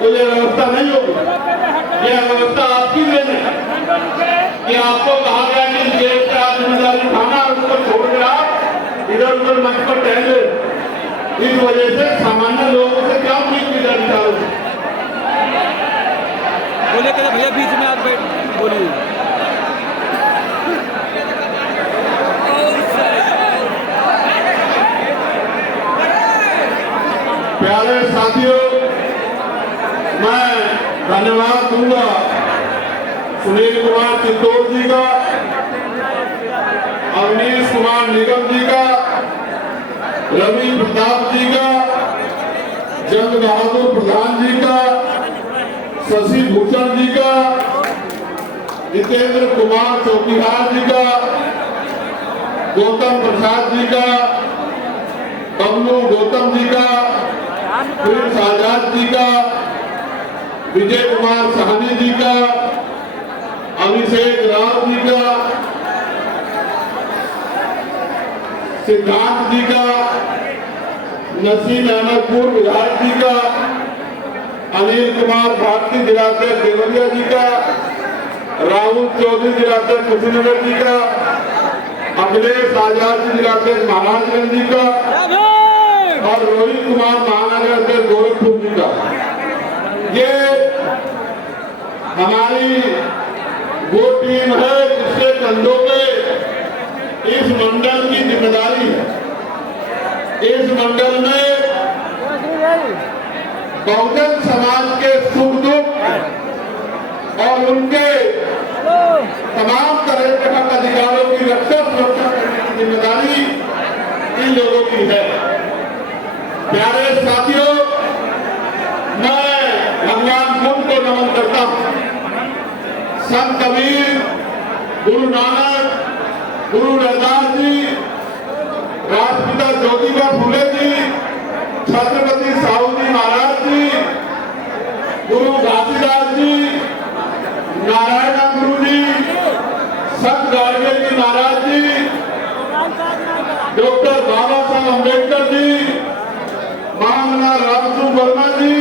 तो ये व्यवस्था नहीं होगी। यह व्यवस्था आपकी देन है कि आपको कहा गया कि देश का जिम्मेदारी उठाना, उसको छोड़कर आप इधर उधर मंच पर टहले। इस वजह से सामान्य लोगों से क्या उम्मीद की जानी चाहिए? बोले कहते भैया बीच में आप बैठ बोलिए। प्यारे साथियों, मैं धन्यवाद दूंगा सुनील कुमार चित्तौड़ जी का, अवनीश कुमार निगम जी का, रवि प्रताप जी का, जंग बहादुर प्रधान जी का, शशि भूषण जी का, जितेंद्र कुमार चौकीहार जी का, गौतम प्रसाद जी का, बबलू गौतम जी का, प्रिंस आजाद जी का, विजय कुमार साहनी जी का, अभिषेक राव जी का, सिद्धांत जी का, नसीम अहमदपुर विधायक जी का, अनिल कुमार भारती जिलाध्यक्ष देवरिया जी का, राहुल चौधरी जिलाध्यक्ष कुशीनगर जी का, अखिलेश आजाद जी जिलाध्यक्ष महाराजगंज जी का और रोहित कुमार महानगर अध्यक्ष गोरखपुर जी का। ये हमारी वो टीम है जिसके कंधों पे इस मंडल की जिम्मेदारी है। इस मंडल में बहुजन समाज के सुख दुख और उनके तमाम तरह के हक अधिकारों की रक्षा सुरक्षा करने की जिम्मेदारी इन लोगों की है। प्यारे साथियों, मैं भगवान बुद्ध को नमन करता हूं। संत कबीर, गुरु नानक, गुरु रविदास जी, राष्ट्रपिता ज्योतिबा फुले जी, छत्रपति साहू जी महाराज जी, गुरु घासीदास जी, नारायण गुरु जी, संत गाडगे जी महाराज जी, डॉक्टर बाबा साहब अम्बेडकर जी, मामला रामसु वर्मा जी,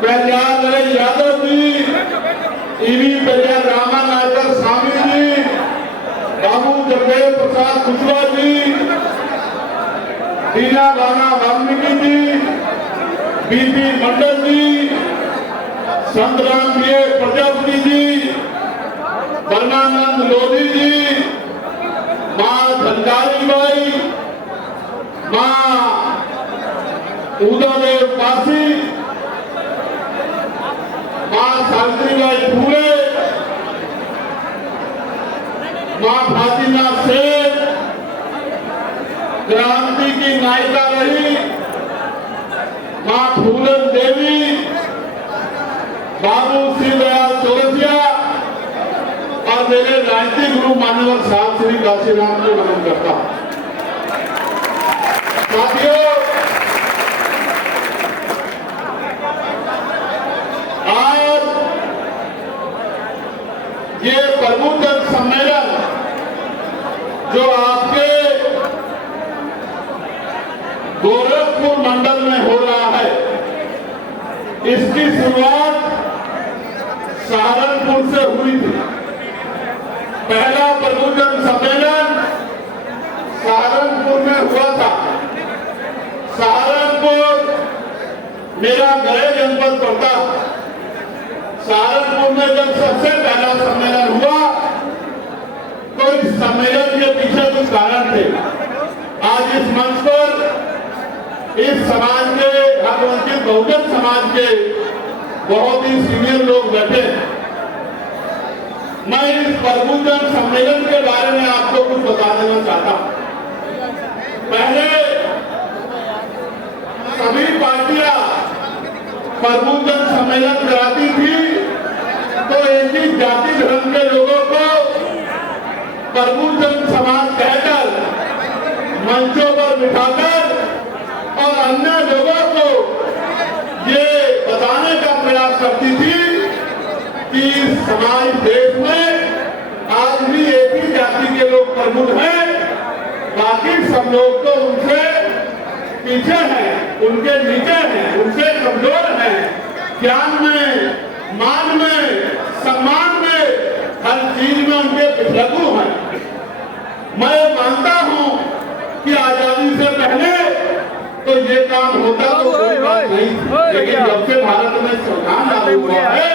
प्रहलाद यादव जी, ईवी प्रजा रामा नायकर स्वामी जी, बाबू जगदेव प्रसाद कुशवाहा जी, दीना बाना वाल्मीकि जी, बीपी मंडल जी, संतराम बी प्रजापति जी, परमानंद लोधी जी, मां धनकारी बाई, मां उदयदेव पासी, मां सावित्रीबाई फूले, मां फातिमा शेख, क्रांति की नायिका रही मां फूलन देवी, बाबू श्री दयाल चौरसिया और मेरे राजनीतिक गुरु मान्यवर साहब श्री काशीराम को नमन करता हूं। साथियों, आज ये प्रबुद्ध सम्मेलन जो आपके गोरखपुर मंडल में हो रहा है, इसकी शुरुआत सहारनपुर से हुई थी। पहला प्रबुद्धन सम्मेलन सहारनपुर में हुआ था। सहारनपुर मेरा गृह जनपद पड़ता। सहारनपुर में जब सबसे पहला सम्मेलन हुआ तो इस सम्मेलन के पीछे कुछ कारण थे। आज इस मंच पर इस समाज के हकवंचित बहुजन समाज के बहुत ही सीनियर लोग बैठे हैं। मैं इस प्रबुद्धन सम्मेलन के बारे में आपको कुछ बता देना चाहता हूं। पहले सभी पार्टियां प्रबुद्धन सम्मेलन कराती थी तो एक ही जाति धर्म के लोगों को प्रबुद्धन समाज कहकर मंचों पर बिठाकर और अन्य लोगों को ये बताने का प्रयास करती थी कि समाज देश में आज भी एक ही जाति के लोग प्रमुख हैं, बाकी सब लोग तो उनसे पीछे हैं, उनके नीचे हैं, उनसे कमजोर हैं। ज्ञान में, मान में, सम्मान में, हर चीज में उनके पिछलगू हैं। मैं मानता हूं कि आजादी से पहले तो ये काम होता तो कोई बात नहीं, लेकिन जब से भारत में संविधान लागू हुआ है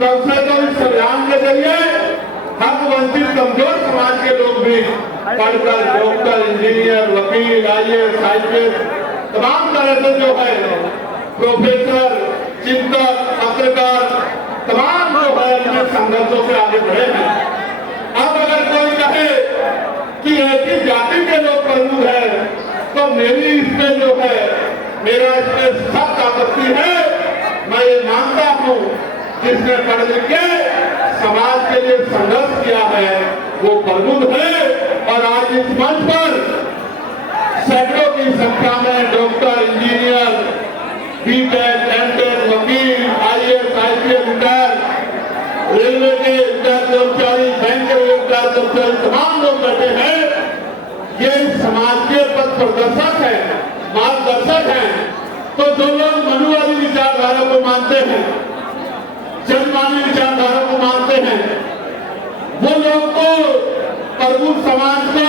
तब से तो इस संविधान के जरिए हक वंचित कमजोर समाज के लोग भी पढ़कर डॉक्टर, इंजीनियर, वकील, IAS, IPS तमाम तरह से जो है प्रोफेसर, चिंतक, पत्रकार तमाम जो है अपने संघर्षों से आगे बढ़े हैं। अब अगर कोई कहे कि एक ही जाति के लोग प्रमुख है तो मेरी इसमें जो है मेरा इसमें सख्त आपत्ति है। मैं ये मानता हूं जिसने पढ़ लिख के समाज के लिए संघर्ष किया है वो प्रमुख है। और आज इस मंच पर सैकड़ों की संख्या में डॉक्टर, इंजीनियर, BTech, MTech, वकील, IAS, IPS रिटायर, रेलवे के रिटायर कर्मचारी, बैंक के रिटायर कर्मचारी तमाम लोग बैठे हैं। ये समाज के पथ प्रदर्शक है, मार्गदर्शक है। तो जो लोग मनुवादी विचारधारा को मानते हैं, जनमानी विचारधारा को मानते हैं, वो लोग तो प्रबुद्ध समाज को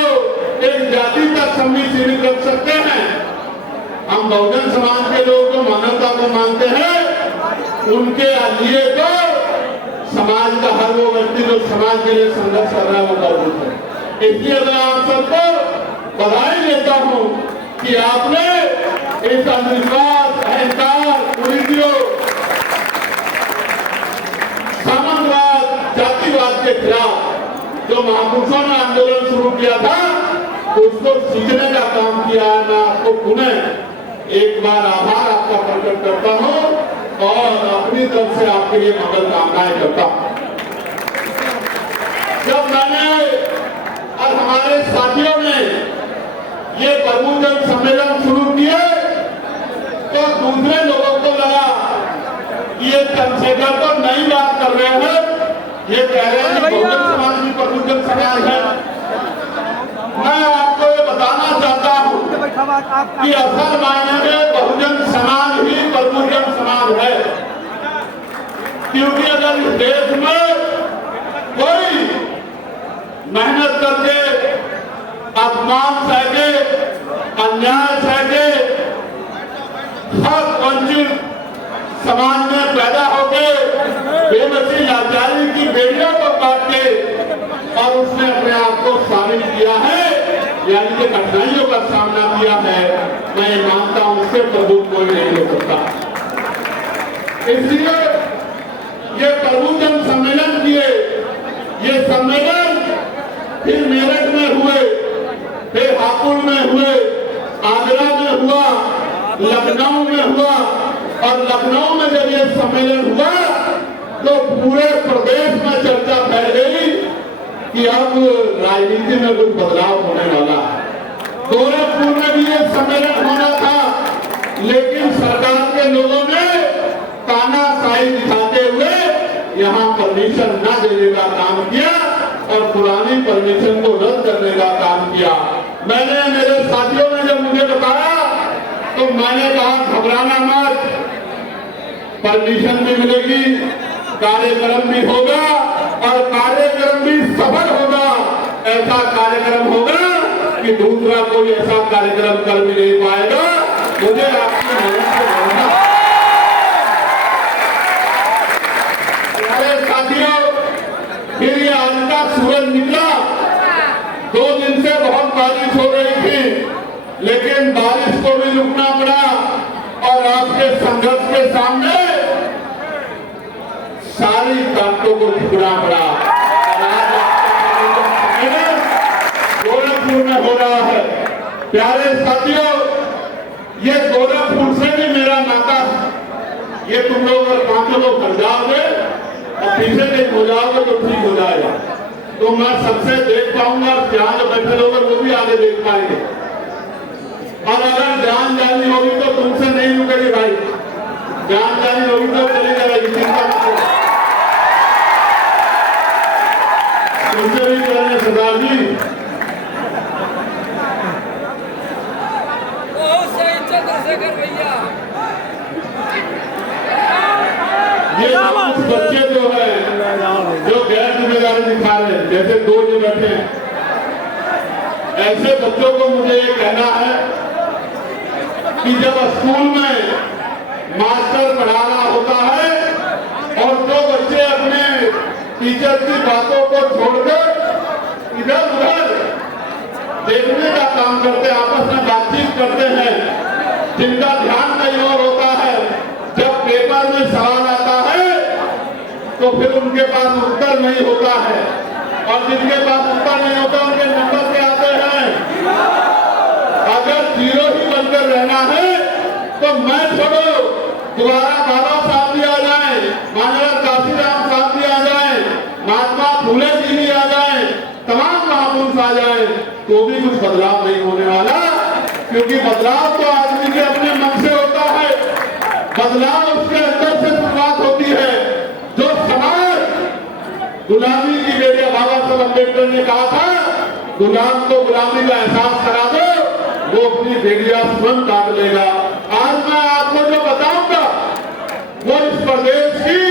एक जाति तक सीमित रख सकते हैं। हम बहुजन समाज के लोग जो मानवता को मानते हैं उनके लिए तो समाज का हर वो व्यक्ति जो समाज के लिए संघर्ष कर रहा है वो प्रबुद्ध है। इसलिए मैं आप सबको बधाई देता हूं कि आपने इस अंधविश्वास, अहंकार, कुरीतियों, सामंतवाद, जातिवाद के खिलाफ जो महापुरुषों ने आंदोलन शुरू किया था उसको सीखने का काम किया है। मैं आपको पुनः एक बार आभार आपका प्रकट करता हूं और अपनी तरफ से आपके लिए मंगल कामनाएं करता हूं। जब मैंने और हमारे साथियों ने ये प्रबुद्धन सम्मेलन शुरू किए तो दूसरे लोगों को लगा कि ये चंद्रशेखर तो नई बात कर रहे हैं, ये कह रहे हैं कि बहुजन समाज भी प्रबुद्धन समाज है। मैं आपको ये बताना चाहता हूं कि असल मायने में बहुजन समाज ही प्रबुद्धन समाज है। क्योंकि अगर इस देश में कोई मेहनत करके, अपमान सहके, अन्याय सहके, हक वंचित समाज में पैदा होके बेबसी लाचारी की बेड़ियों को काट के और उसने अपने आप को शामिल किया है, यानी कि कठिनाइयों का सामना किया है, मैं मानता हूं उससे प्रबुद्ध कोई नहीं हो सकता। इसलिए ये प्रबुद्धन सम्मेलन किए, ये सम्मेलन फिर मेरठ में हुए, फिर हापुड़ में हुए, आगरा में हुआ, लखनऊ में हुआ और लखनऊ में जब ये सम्मेलन हुआ तो पूरे प्रदेश में चर्चा फैल गई कि अब राजनीति में कुछ बदलाव होने वाला है। गोरखपुर में भी ये सम्मेलन होना था लेकिन सरकार के लोगों ने तानाशाही दिखाते हुए यहाँ परमिशन न देने का काम किया और पुरानी परमिशन को रद्द करने का काम किया। मेरे साथियों ने जब मुझे बताया तो मैंने कहा घबराना मत, परमिशन भी मिलेगी, कार्यक्रम भी होगा और कार्यक्रम भी सफल होगा। ऐसा कार्यक्रम होगा कि दूसरा कोई ऐसा कार्यक्रम कर भी नहीं पाएगा। मुझे आपकी मदद से करना। प्यारे साथियों, फिर ये आज का सूरज निकला। 2 दिन से बहुत बारिश हो रही थी लेकिन बारिश को भी रुकना पड़ा और आपके संघर्ष के सामने सारी ताकतों को झुकना पड़ा। और आज गोरखपुर में हो रहा है। प्यारे साथियों, ये गोरखपुर से भी मेरा नाता है। ये तुम लोग अगर 5 लोग घर जाओगे और पीछे कहीं हो जाओगे तो ठीक हो जाएगा। तो मैं सबसे देख पाऊंगा, जहां जो बैठे लोग वो भी आगे देख पाएंगे। और अगर जान जानी होगी तो तुमसे नहीं रुकेगी भाई, जान जानी होगी तो चली जाएगी, चिंता मत करो। तुमसे भी कह रहे सरदार जी, बहुत सही चंद्रशेखर भैया। ये कुछ बच्चे जो है जो गैर जिम्मेदारी दिखा रहे हैं, जैसे दो जो बैठे हैं, ऐसे बच्चों को मुझे ये कहना है कि जब स्कूल में मास्टर पढ़ा रहा होता है और जो बच्चे अपने टीचर की बातों को छोड़कर इधर उधर देखने का काम करते, आपस में बातचीत करते हैं, जिनका ध्यान कहीं और होता है, जब पेपर में सवाल आता है तो फिर उनके पास उत्तर नहीं होता है, और जिनके पास उत्तर नहीं होता उनके नंबर क्या आते हैं। अगर 0 ही बनकर रहना है तो मैं छोड़ो, दोबारा बाबा साहब भी आ जाए, मानव काशीराम साहब भी आ जाए, महात्मा फूले जी भी आ जाए, तमाम महापुरुष आ जाए, तो भी कुछ बदलाव नहीं होने वाला, क्योंकि बदलाव तो आदमी के अपने मन से होता है। बदलाव उसके अंदर से शुरुआत होती है। जो समाज गुलामी की बेड़िया, बाबा साहब अम्बेडकर ने कहा था, गुलाम को गुलामी का एहसास करा दो, वो अपनी बेड़िया स्वयं काट लेगा। आज मैं आपको जो बताऊंगा वो इस प्रदेश की,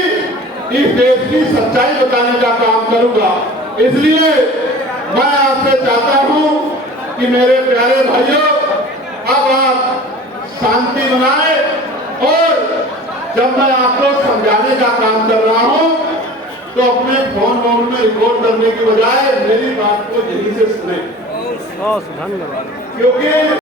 इस देश की सच्चाई बताने का काम करूंगा। इसलिए मैं आपसे चाहता हूं कि मेरे प्यारे भाइयों, अब आप शांति बनाए, और जब मैं आपको समझाने का काम कर रहा हूं तो अपने फोन में रिकॉर्ड करने की बजाय मेरी बात को यहीं से सुने, धन्यवाद। क्योंकि